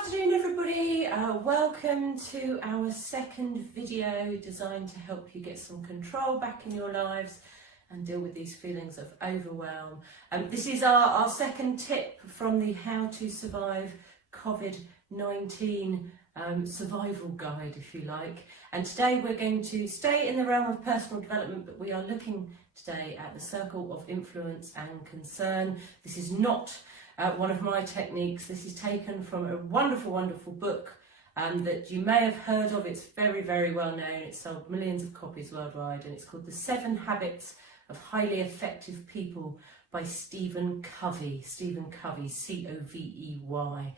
afternoon everybody, welcome to our second video designed to help you get some control back in your lives and deal with these feelings of overwhelm. This is our second tip from the How to Survive COVID-19 survival guide, if you like. And today we're going to stay in the realm of personal development, but we are looking today at the circle of influence and concern. This is not one of my techniques. This is taken from a wonderful, wonderful book that you may have heard of. It's very, very well known. It's sold millions of copies worldwide, and it's called The 7 Habits of Highly Effective People by Stephen Covey. Stephen Covey, C-O-V-E-Y.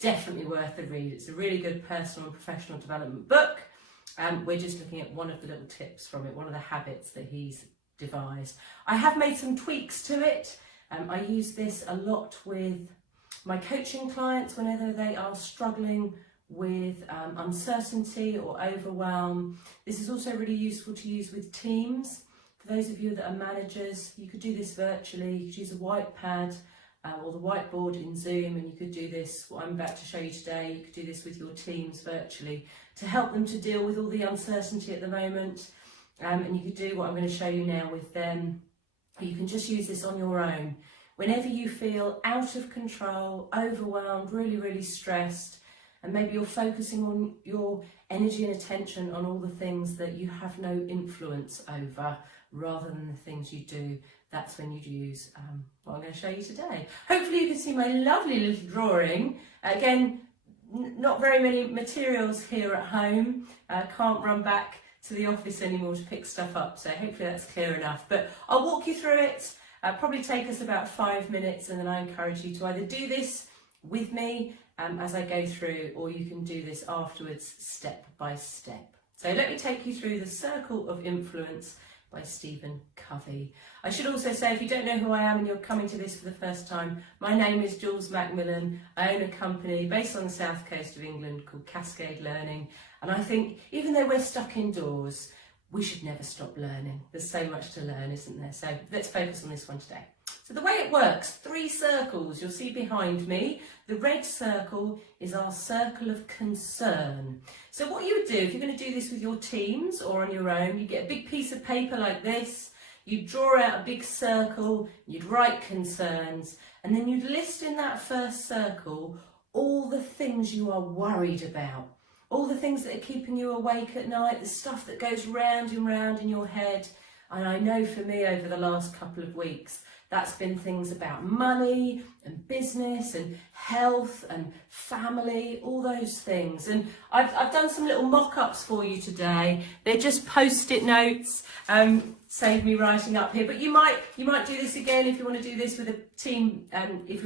Definitely worth a read. It's a really good personal and professional development book. We're just looking at one of the little tips from it, one of the habits that he's devised. I have made some tweaks to it. I use this a lot with my coaching clients whenever they are struggling with uncertainty or overwhelm. This is also really useful to use with teams. For those of you that are managers, you could do this virtually. You could use a white pad or the whiteboard in Zoom, and you could do this, what I'm about to show you today, you could do this with your teams virtually to help them to deal with all the uncertainty at the moment. And you could do what I'm going to show you now with them. You can just use this on your own. Whenever you feel out of control, overwhelmed, really, really stressed, and maybe you're focusing on your energy and attention on all the things that you have no influence over rather than the things you do, that's when you'd use what I'm going to show you today. Hopefully you can see my lovely little drawing. Again, not very many materials here at home. Can't run back to the office anymore to pick stuff up, so hopefully that's clear enough. But I'll walk you through it. Probably take us about 5 minutes, and then I encourage you to either do this with me as I go through, or you can do this afterwards step by step. So let me take you through the circle of influence by Stephen Covey. I should also say, if you don't know who I am and you're coming to this for the first time, my name is Jules Macmillan. I own a company based on the south coast of England called Cascade Learning. And I think even though we're stuck indoors, we should never stop learning. There's so much to learn, isn't there? So let's focus on this one today. So the way it works, 3 circles you'll see behind me. The red circle is our circle of concern. So what you would do, if you're going to do this with your teams or on your own, you get a big piece of paper like this, you draw out a big circle, you'd write concerns, and then you'd list in that first circle all the things you are worried about. All the things that are keeping you awake at night, the stuff that goes round and round in your head. And I know for me over the last couple of weeks, that's been things about money and business and health and family, all those things. And I've done some little mock-ups for you today. They're just post-it notes, save me writing up here. But you might do this again if you want to do this with a team,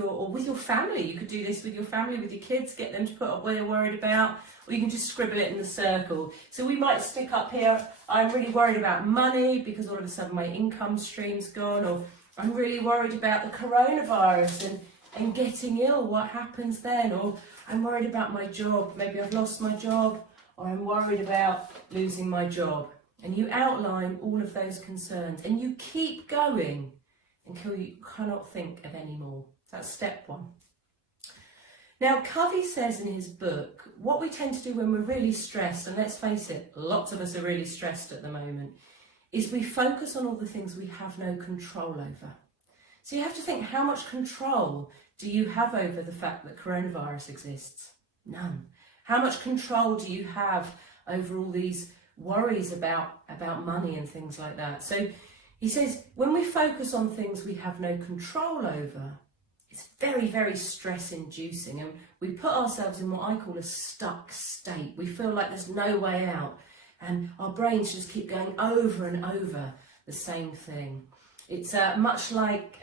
or with your family. You could do this with your family, with your kids, get them to put up what they're worried about. Or you can just scribble it in the circle. So we might stick up here, I'm really worried about money because all of a sudden my income stream's gone, or I'm really worried about the coronavirus and getting ill, what happens then? Or I'm worried about my job, maybe I've lost my job, or I'm worried about losing my job. And you outline all of those concerns and you keep going until you cannot think of any more. That's step 1. Now, Covey says in his book, what we tend to do when we're really stressed, and let's face it, lots of us are really stressed at the moment, is we focus on all the things we have no control over. So you have to think, how much control do you have over the fact that coronavirus exists? None. How much control do you have over all these worries about money and things like that? So he says, when we focus on things we have no control over, it's very, very stress-inducing, and we put ourselves in what I call a stuck state. We feel like there's no way out, and our brains just keep going over and over the same thing. It's much like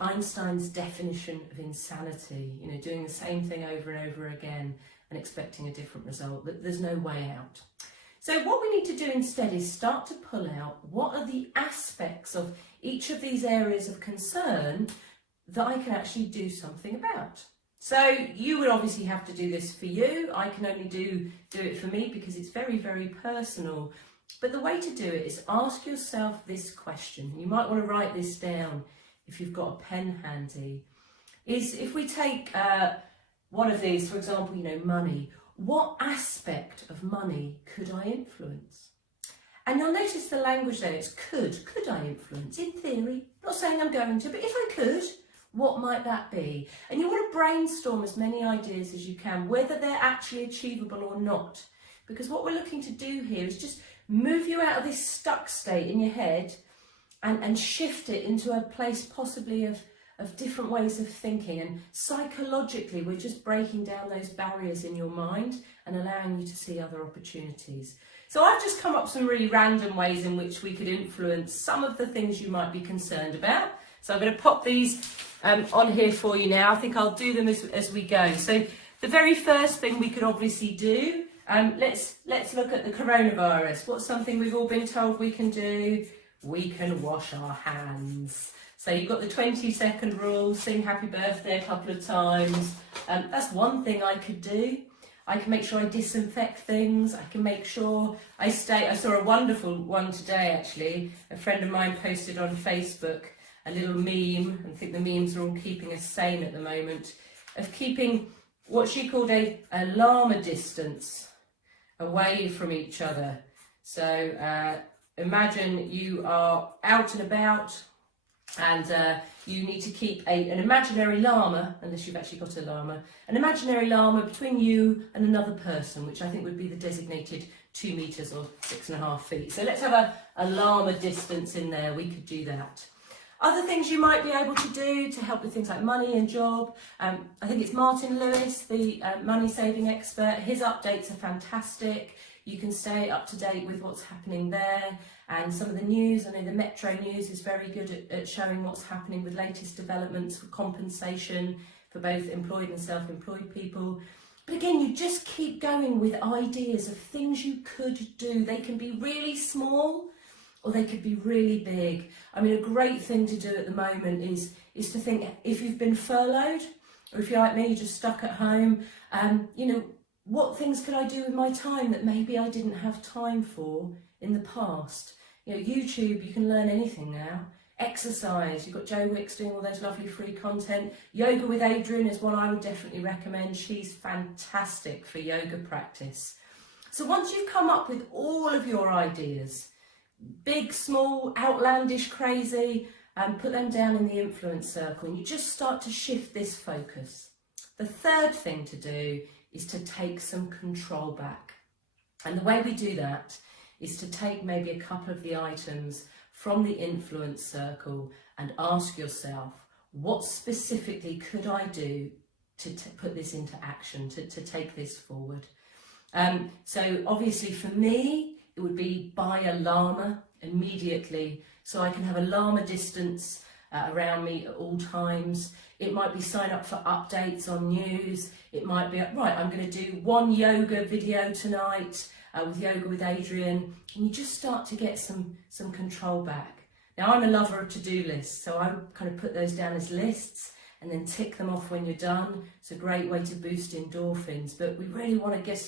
Einstein's definition of insanity, doing the same thing over and over again and expecting a different result. There's no way out. So what we need to do instead is start to pull out what are the aspects of each of these areas of concern that I can actually do something about. So you would obviously have to do this for you. I can only do it for me because it's very, very personal. But the way to do it is ask yourself this question. You might want to write this down if you've got a pen handy. Is if we take one of these, for example, money. What aspect of money could I influence? And you'll notice the language there, it's could I influence? In theory, not saying I'm going to, but if I could, what might that be? And you want to brainstorm as many ideas as you can, whether they're actually achievable or not. Because what we're looking to do here is just move you out of this stuck state in your head and shift it into a place possibly of different ways of thinking. And psychologically, we're just breaking down those barriers in your mind and allowing you to see other opportunities. So I've just come up with some really random ways in which we could influence some of the things you might be concerned about. So I'm going to pop these on here for you now. I think I'll do them as we go. So the very first thing we could obviously do, let's look at the coronavirus. What's something we've all been told we can do? We can wash our hands. So you've got the 20-second rule, sing happy birthday a couple of times. That's one thing I could do. I can make sure I disinfect things. I can make sure I saw a wonderful one today, actually. A friend of mine posted on Facebook a little meme, and I think the memes are all keeping us sane at the moment, of keeping what she called a llama distance away from each other. So imagine you are out and about, and you need to keep an imaginary llama, unless you've actually got a llama, an imaginary llama between you and another person, which I think would be the designated 2 meters or 6.5 feet. So let's have a llama distance in there. We could do that. Other things you might be able to do to help with things like money and job. I think it's Martin Lewis, the money saving expert. His updates are fantastic. You can stay up to date with what's happening there. And some of the news, I know the Metro News is very good at showing what's happening with latest developments for compensation for both employed and self-employed people. But again, you just keep going with ideas of things you could do. They can be really small or they could be really big. I mean, a great thing to do at the moment is to think, if you've been furloughed, or if you're like me, just stuck at home, what things could I do with my time that maybe I didn't have time for in the past? YouTube, you can learn anything now. Exercise, you've got Jo Wicks doing all those lovely free content. Yoga with Adrian is one I would definitely recommend. She's fantastic for yoga practice. So once you've come up with all of your ideas, big, small, outlandish, crazy, put them down in the influence circle, and you just start to shift this focus. The third thing to do is to take some control back. And the way we do that is to take maybe a couple of the items from the influence circle and ask yourself, what specifically could I do to put this into action, to take this forward? So obviously for me, it would be buy a llama immediately, so I can have a llama distance around me at all times. It might be sign up for updates on news. It might be, right, I'm going to do one yoga video tonight with Yoga with Adrian, and you just start to get some control back. Now, I'm a lover of to-do lists, so I would kind of put those down as lists and then tick them off when you're done. It's a great way to boost endorphins, but we really want to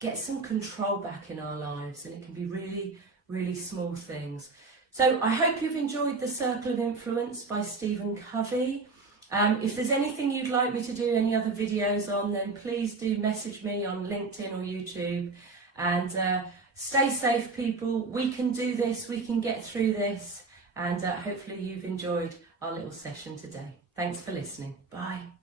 get some control back in our lives, and it can be really, really small things. So I hope you've enjoyed The Circle of Influence by Stephen Covey. If there's anything you'd like me to do any other videos on, then please do message me on LinkedIn or YouTube. And stay safe, people. We can do this, we can get through this, and hopefully you've enjoyed our little session today. Thanks for listening. Bye.